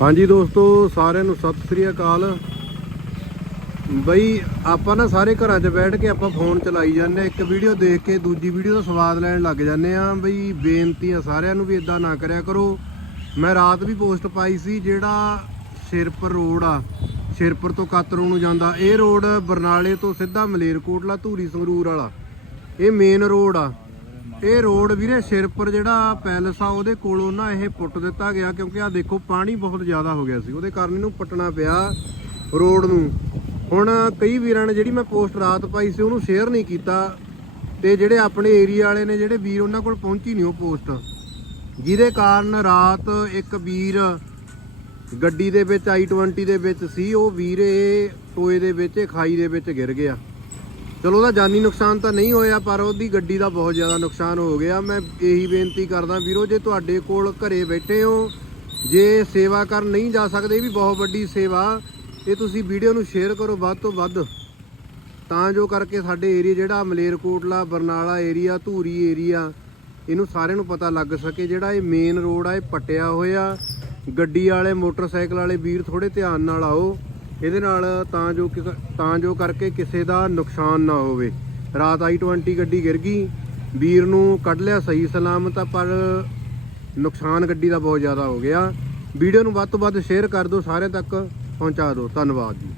ਹਾਂਜੀ ਦੋਸਤੋ, ਸਾਰਿਆਂ ਨੂੰ ਸਤਿ ਸ੍ਰੀ ਅਕਾਲ। ਬਈ, ਆਪਾਂ ਨਾ ਸਾਰੇ ਘਰਾਂ 'ਚ ਬੈਠ ਕੇ ਆਪਾਂ ਫੋਨ ਚਲਾਈ ਜਾਂਦੇ ਹਾਂ। ਇੱਕ ਵੀਡੀਓ ਦੇਖ ਕੇ ਦੂਜੀ ਵੀਡੀਓ ਦਾ ਸਵਾਦ ਲੈਣ ਲੱਗ ਜਾਂਦੇ ਆ ਬਈ ਬੇਨਤੀ ਆ ਸਾਰਿਆਂ ਨੂੰ ਵੀ ਇਦਾਂ ਨਾ ਕਰਿਆ ਕਰੋ। ਮੈਂ ਰਾਤ ਵੀ ਪੋਸਟ ਪਾਈ ਸੀ ਜਿਹੜਾ ਸਿਰਪੁਰ ਰੋਡ ਆ। ਸ਼ੇਰਪੁਰ ਤੋਂ ਕਾਤਰੋਂ ਨੂੰ ਜਾਂਦਾ। ਇਹ ਰੋਡ ਬਰਨਾਲੇ ਤੋਂ ਸਿੱਧਾ ਮਲੇਰਕੋਟਲਾ ਧੂਰੀ ਸੰਗਰੂਰ ਵਾਲਾ। ਇਹ ਮੇਨ ਰੋਡ ਆ। ਇਹ ਰੋਡ ਵੀਰੇ ਸਿਰਪੁਰ ਜਿਹੜਾ ਪੈਲਸ ਆ, ਉਹਦੇ ਕੋਲੋਂ ਨਾ ਇਹ ਪੁੱਟ ਦਿੱਤਾ ਗਿਆ ਕਿਉਂਕਿ ਆ ਦੇਖੋ ਪਾਣੀ ਬਹੁਤ ਜ਼ਿਆਦਾ ਹੋ ਗਿਆ ਸੀ। ਉਹਦੇ ਕਾਰਨ ਇਹਨੂੰ ਪੱਟਣਾ ਪਿਆ ਰੋਡ ਨੂੰ। ਹੁਣ ਕਈ ਵੀਰਾਂ ਨੇ ਜਿਹੜੀ ਮੈਂ ਪੋਸਟ ਰਾਤ ਪਾਈ ਸੀ, ਉਹਨੂੰ ਸ਼ੇਅਰ ਨਹੀਂ ਕੀਤਾ ਤੇ ਜਿਹੜੇ ਆਪਣੇ ਏਰੀਆ ਵਾਲੇ ਨੇ, ਜਿਹੜੇ ਵੀਰ ਉਹਨਾਂ ਕੋਲ ਪਹੁੰਚੀ ਨਹੀਂ ਉਹ ਪੋਸਟ। ਜਿਹਦੇ ਕਾਰਨ ਰਾਤ ਇੱਕ ਵੀਰ ਗੱਡੀ ਦੇ ਵਿੱਚ i20 ਦੇ ਵਿੱਚ ਸੀ, ਉਹ ਵੀਰ ਇਹ ਟੋਏ ਦੇ ਵਿੱਚ, ਇਹ ਖਾਈ ਦੇ ਵਿੱਚ ਗਿਰ ਗਿਆ। ਚਲੋ ਉਹਦਾ ਜਾਨੀ ਨੁਕਸਾਨ ਤਾਂ ਨਹੀਂ ਹੋਇਆ, ਪਰ ਉਹਦੀ ਗੱਡੀ ਦਾ ਬਹੁਤ ਜ਼ਿਆਦਾ ਨੁਕਸਾਨ ਹੋ ਗਿਆ। ਮੈਂ ਇਹੀ ਬੇਨਤੀ ਕਰਦਾ ਵੀਰੋ, ਜੇ ਤੁਹਾਡੇ ਕੋਲ ਘਰੇ ਬੈਠੇ ਹੋ, ਜੇ ਸੇਵਾ ਕਰਨ ਨਹੀਂ ਜਾ ਸਕਦੇ, ਇਹ ਵੀ ਬਹੁਤ ਵੱਡੀ ਸੇਵਾ। ਇਹ ਤੁਸੀਂ ਵੀਡੀਓ ਨੂੰ ਸ਼ੇਅਰ ਕਰੋ ਵੱਧ ਤੋਂ ਵੱਧ। ਤਾਂ ਜੋ ਕਰਕੇ ਸਾਡੇ ਏਰੀਆ ਜਿਹੜਾ ਮਲੇਰਕੋਟਲਾ, ਬਰਨਾਲਾ ਏਰੀਆ, ਧੂਰੀ ਏਰੀਆ, ਇਹਨੂੰ ਸਾਰਿਆਂ ਨੂੰ ਪਤਾ ਲੱਗ ਸਕੇ ਜਿਹੜਾ ਇਹ ਮੇਨ ਰੋਡ ਆ, ਇਹ ਪੱਟਿਆ ਹੋਇਆ। ਗੱਡੀ ਵਾਲੇ, ਮੋਟਰਸਾਈਕਲ ਵਾਲੇ ਵੀਰ ਥੋੜੇ ਧਿਆਨ ਨਾਲ ਆਓ। ਇਹਦੇ ਨਾਲ ਤਾਂ ਜੋ ਕਿ- ਤਾਂ ਜੋ ਕਰਕੇ ਕਿਸੇ ਦਾ ਨੁਕਸਾਨ ਨਾ ਹੋਵੇ। ਰਾਤ i20 ਗੱਡੀ ਗਿਰ ਗਈ। ਵੀਰ ਨੂੰ ਕੱਢ ਲਿਆ ਸਹੀ ਸਲਾਮਤ, ਪਰ ਨੁਕਸਾਨ ਗੱਡੀ ਦਾ ਬਹੁਤ ਜ਼ਿਆਦਾ ਹੋ ਗਿਆ। ਵੀਡੀਓ ਨੂੰ ਵੱਧ ਤੋਂ ਵੱਧ ਸ਼ੇਅਰ ਕਰ ਦਿਓ, ਸਾਰਿਆਂ ਤੱਕ ਪਹੁੰਚਾ ਦਿਓ। ਧੰਨਵਾਦ ਜੀ।